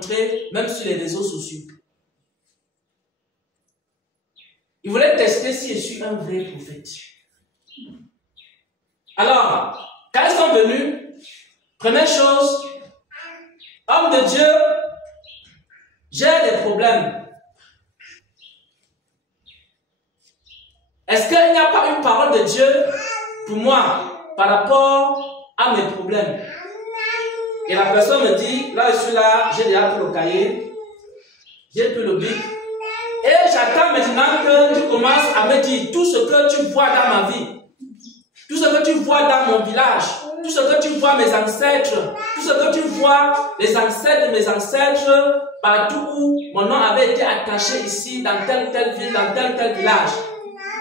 montrer même sur les réseaux sociaux. Il voulait tester si je suis un vrai prophète. Alors, quand ils sont venus, première chose, homme de Dieu, j'ai des problèmes. Est-ce qu'il n'y a pas une parole de Dieu pour moi par rapport à mes problèmes? Et la personne me dit, là je suis là, j'ai déjà pris le cahier, j'ai pris le bic, et j'attends maintenant que tu commences à me dire tout ce que tu vois dans ma vie, tout ce que tu vois dans mon village, tout ce que tu vois mes ancêtres, tout ce que tu vois les ancêtres de mes ancêtres, partout où mon nom avait été attaché ici, dans telle ville, dans tel village.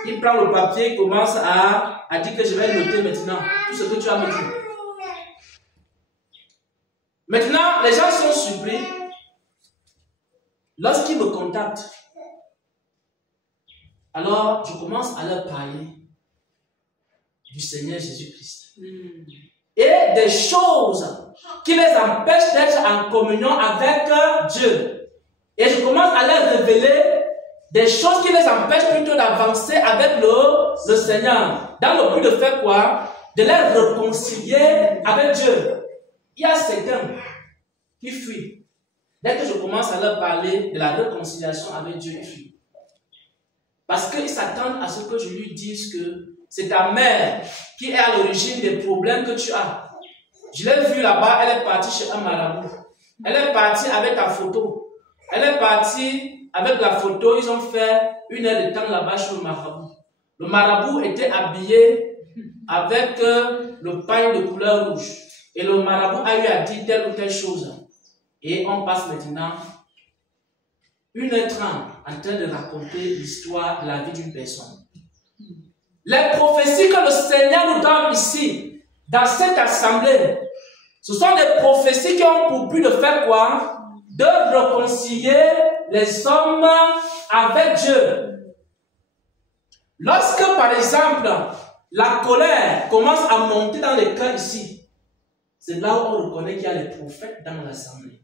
Il prend le papier, il commence à dire que je vais noter maintenant tout ce que tu as me dit. Maintenant, les gens sont surpris lorsqu'ils me contactent. Alors, je commence à leur parler du Seigneur Jésus-Christ. Et des choses qui les empêchent d'être en communion avec Dieu. Et je commence à leur révéler des choses qui les empêchent plutôt d'avancer avec le Seigneur. Dans le but de faire quoi? De les réconcilier avec Dieu. Il y a certains qui fuient. Dès que je commence à leur parler de la réconciliation avec Dieu, ils fuient. Parce qu'ils s'attendent à ce que je lui dise que c'est ta mère qui est à l'origine des problèmes que tu as. Je l'ai vue là-bas, elle est partie chez un marabout. Elle est partie avec ta photo. Elle est partie avec la photo, ils ont fait 1 heure de temps là-bas chez le marabout. Le marabout était habillé avec le pagne de couleur rouge. Et le marabout a eu à dire telle ou telle chose. Et on passe maintenant 1h30 en train de raconter l'histoire de la vie d'une personne. Les prophéties que le Seigneur nous donne ici, dans cette assemblée, ce sont des prophéties qui ont pour but de faire quoi? De réconcilier les hommes avec Dieu. Lorsque, par exemple, la colère commence à monter dans les cœurs ici, c'est là où on reconnaît qu'il y a les prophètes dans l'assemblée.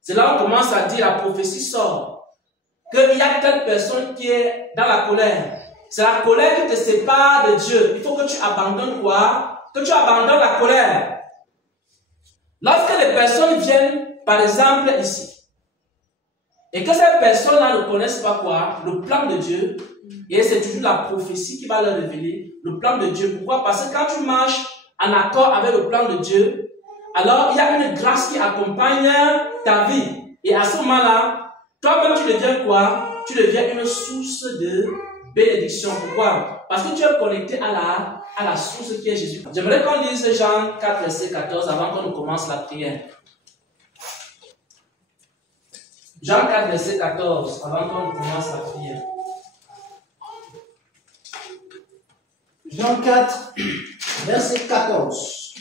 C'est là où on commence à dire, la prophétie sort, qu'il y a telle personne qui est dans la colère. C'est la colère qui te sépare de Dieu. Il faut que tu abandonnes quoi? Que tu abandonnes la colère. Lorsque les personnes viennent, par exemple, ici, et que ces personnes-là ne connaissent pas quoi? Le plan de Dieu, et c'est toujours la prophétie qui va leur révéler le plan de Dieu. Pourquoi? Parce que quand tu marches en accord avec le plan de Dieu, alors il y a une grâce qui accompagne ta vie. Et à ce moment-là, toi-même tu deviens quoi? Tu deviens une source de bénédiction. Pourquoi? Parce que tu es connecté à la source qui est Jésus. J'aimerais qu'on lise Jean 4, verset 14 avant qu'on commence la prière. Jean 4, verset 14 avant qu'on commence la prière. Jean 4, verset 14.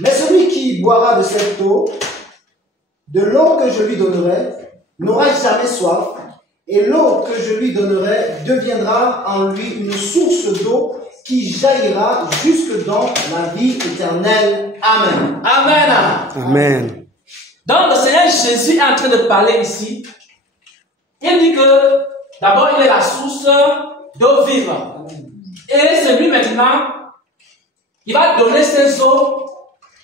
Mais celui qui boira de cette eau, de l'eau que je lui donnerai, n'aura jamais soif, et l'eau que je lui donnerai deviendra en lui une source d'eau qui jaillira jusque dans la vie éternelle. Amen. Amen. Amen. Donc le Seigneur Jésus est en train de parler ici. Il dit que d'abord il est la source d'eau vive. Et c'est lui maintenant, il va donner ses eaux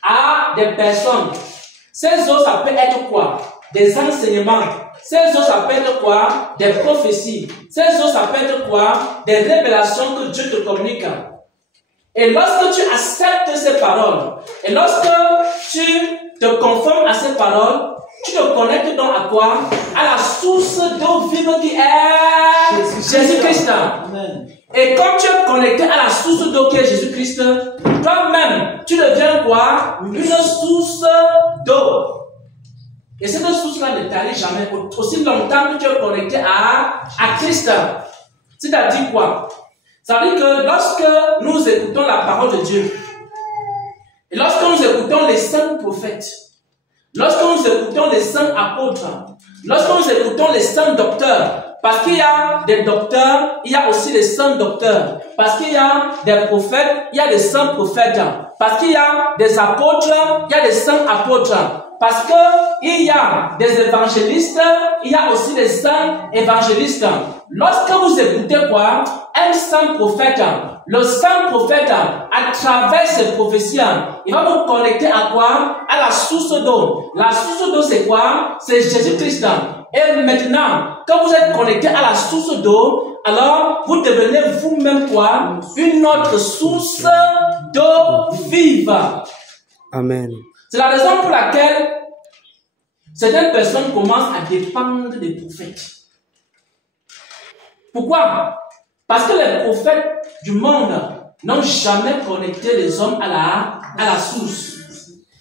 à des personnes. Ces eaux, ça peut être quoi? Des enseignements. Ces eaux, ça peut être quoi? Des prophéties. Ces eaux, ça peut être quoi? Des révélations que Dieu te communique. Et lorsque tu acceptes ces paroles, et lorsque tu te conformes à ces paroles, tu te connectes donc à quoi? À la source d'eau vive qui est Jésus-Christ. Et comme tu es connecté à la source d'eau qui est Jésus-Christ, toi-même, tu deviens quoi? Une source d'eau. Et cette source-là ne tarit jamais aussi longtemps que tu es connecté à Christ. C'est-à-dire quoi? Ça veut dire que lorsque nous écoutons la parole de Dieu, et lorsque nous écoutons les saints prophètes, lorsque nous écoutons les saints apôtres, lorsque nous écoutons les saints docteurs, Parce qu'il y a des docteurs, il y a aussi des saints docteurs. Parce qu'il y a des prophètes, il y a des saints prophètes. Parce qu'il y a des apôtres, il y a des saints apôtres. Parce que il y a des évangélistes, il y a aussi des saints évangélistes. Lorsque vous écoutez quoi? Un saint prophète, le saint prophète, à travers ses prophéties, il va vous connecter à quoi? À la source d'eau. La source d'eau, c'est quoi? C'est Jésus-Christ. Et maintenant, quand vous êtes connecté à la source d'eau, alors vous devenez vous-même quoi? Une autre source d'eau vive. Amen. C'est la raison pour laquelle certaines personnes commencent à dépendre des prophètes. Pourquoi? Parce que les prophètes du monde n'ont jamais connecté les hommes à la source.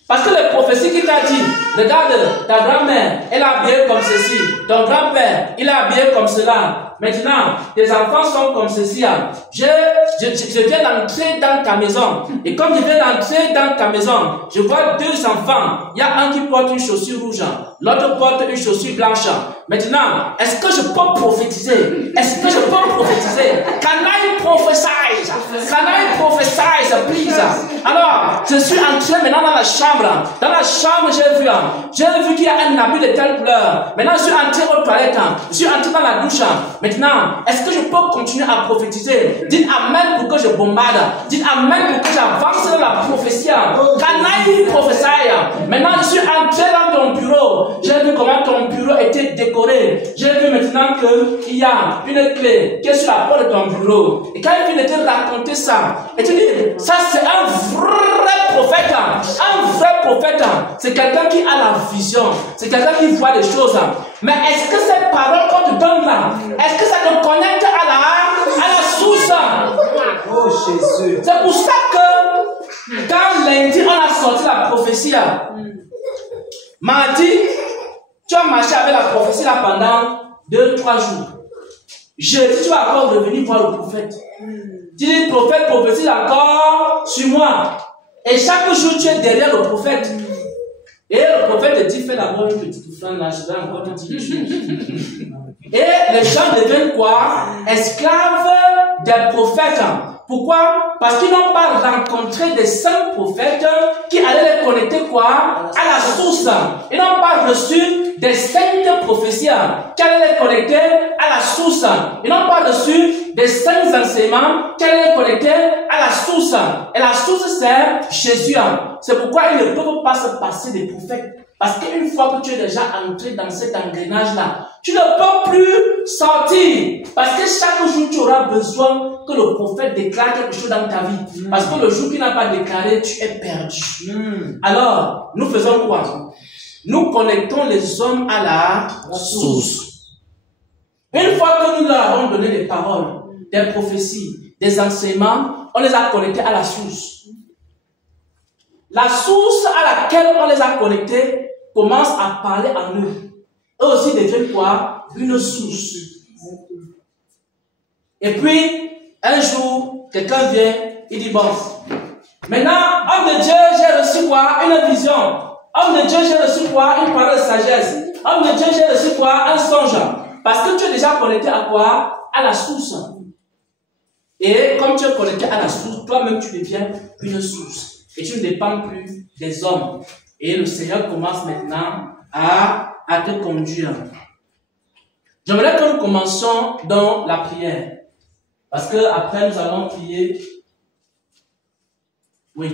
Parce que les prophéties qui t'a dit, regarde, ta grand-mère, elle est habillée comme ceci, ton grand-père, il est habillé comme cela. Maintenant, tes enfants sont comme ceci. Je viens d'entrer dans ta maison. Et comme je viens d'entrer dans ta maison, je vois deux enfants. Il y a un qui porte une chaussure rouge, l'autre porte une chaussure blanche. Maintenant, est-ce que je peux prophétiser? Est-ce que je peux prophétiser? Can I prophesy? Can I prophesy, please? Alors, je suis entré maintenant dans la chambre. Dans la chambre, j'ai vu qu'il y a un habit de telle couleur. Maintenant, je suis entré aux toilettes. Je suis entré dans la douche. Maintenant, est-ce que je peux continuer à prophétiser? Dites Amen pour que je bombarde. Dites Amen pour que j'avance dans la prophétie. Can I prophesy? Maintenant, je suis entré dans ton bureau. J'ai vu comment ton bureau était décoré. J'ai vu maintenant qu'il y a une clé qui est sur la porte de ton bureau. Et quand il vient de te raconter ça, et tu dis, ça c'est un vrai prophète. Un vrai prophète, c'est quelqu'un qui a la vision. C'est quelqu'un qui voit des choses. Mais est-ce que ces paroles qu'on te donne là, est-ce que ça te connecte à la source? Oh Jésus. C'est pour ça que quand lundi on a sorti la prophétie, mardi, tu as marché avec la prophétie là pendant 2-3 jours. Jeudi, tu vas encore revenir voir le prophète. Tu dis, le prophète prophétise encore sur moi. Et chaque jour, tu es derrière le prophète. Et le prophète te dit, fais d'abord une petite offrande là, je vais encore te dire des choses. Et les gens deviennent quoi? Esclaves des prophètes. Pourquoi? Parce qu'ils n'ont pas rencontré des saints prophètes qui allaient les connecter quoi? À la source. Ils n'ont pas reçu des saintes prophéties qui allaient les connecter à la source. Ils n'ont pas reçu des saints enseignements qui allaient les connecter à la source. Et la source, c'est Jésus. C'est pourquoi ils ne peuvent pas se passer des prophètes. Parce qu'une fois que tu es déjà entré dans cet engrenage-là, tu ne peux plus sortir. Parce que chaque jour, tu auras besoin que le prophète déclare quelque chose dans ta vie. Parce que le jour qu'il n'a pas déclaré, tu es perdu. Alors, nous faisons quoi? Nous connectons les hommes à la source. Une fois que nous leur avons donné des paroles, des prophéties, des enseignements, on les a connectés à la source. La source à laquelle on les a connectés commence à parler en eux. Eux aussi deviennent quoi? Une source. Et puis, un jour, quelqu'un vient, il dit, bon, maintenant, homme de Dieu, j'ai reçu quoi? Une vision. Homme de Dieu, j'ai reçu quoi? Une parole de sagesse. Homme de Dieu, j'ai reçu quoi? Un songe. Parce que tu es déjà connecté à quoi? À la source. Et comme tu es connecté à la source, toi-même, tu deviens une source. Et tu ne dépends plus des hommes. Et le Seigneur commence maintenant à te conduire. J'aimerais que nous commencions dans la prière. Parce que après nous allons prier. Oui.